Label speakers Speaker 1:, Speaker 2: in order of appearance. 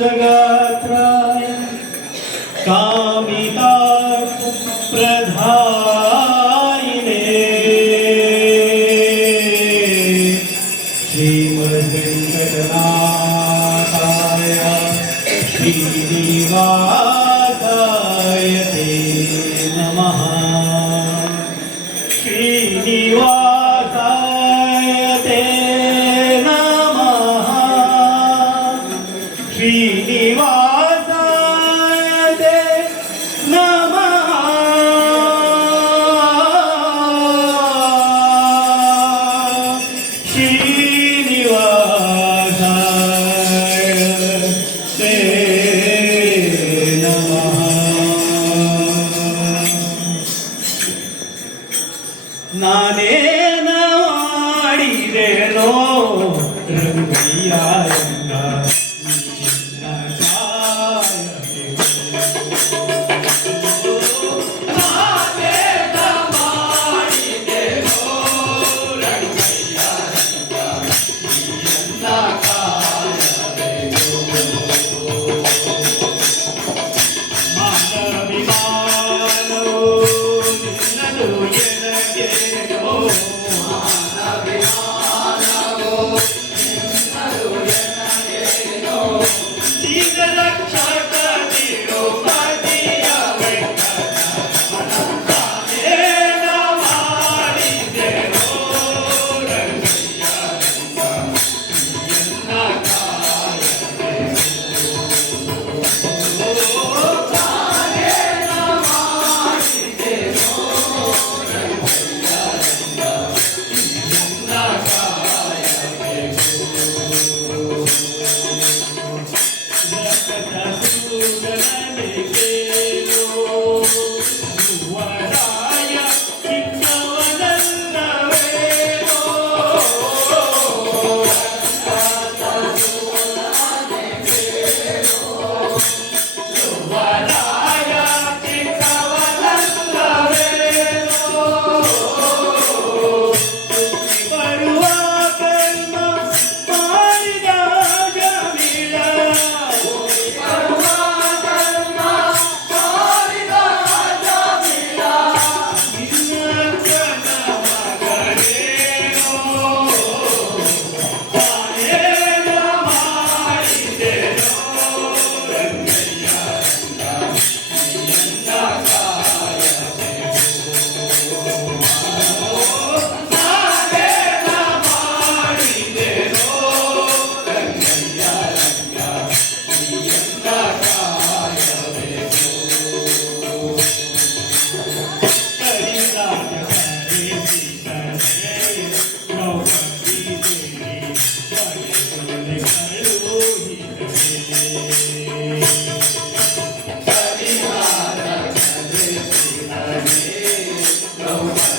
Speaker 1: जगात्रा कामिता प्रधायिने। श्रीमद्वेङ्कटनाथाय श्रीदेवा 厉厉 Let's go, let's Krishna. Hare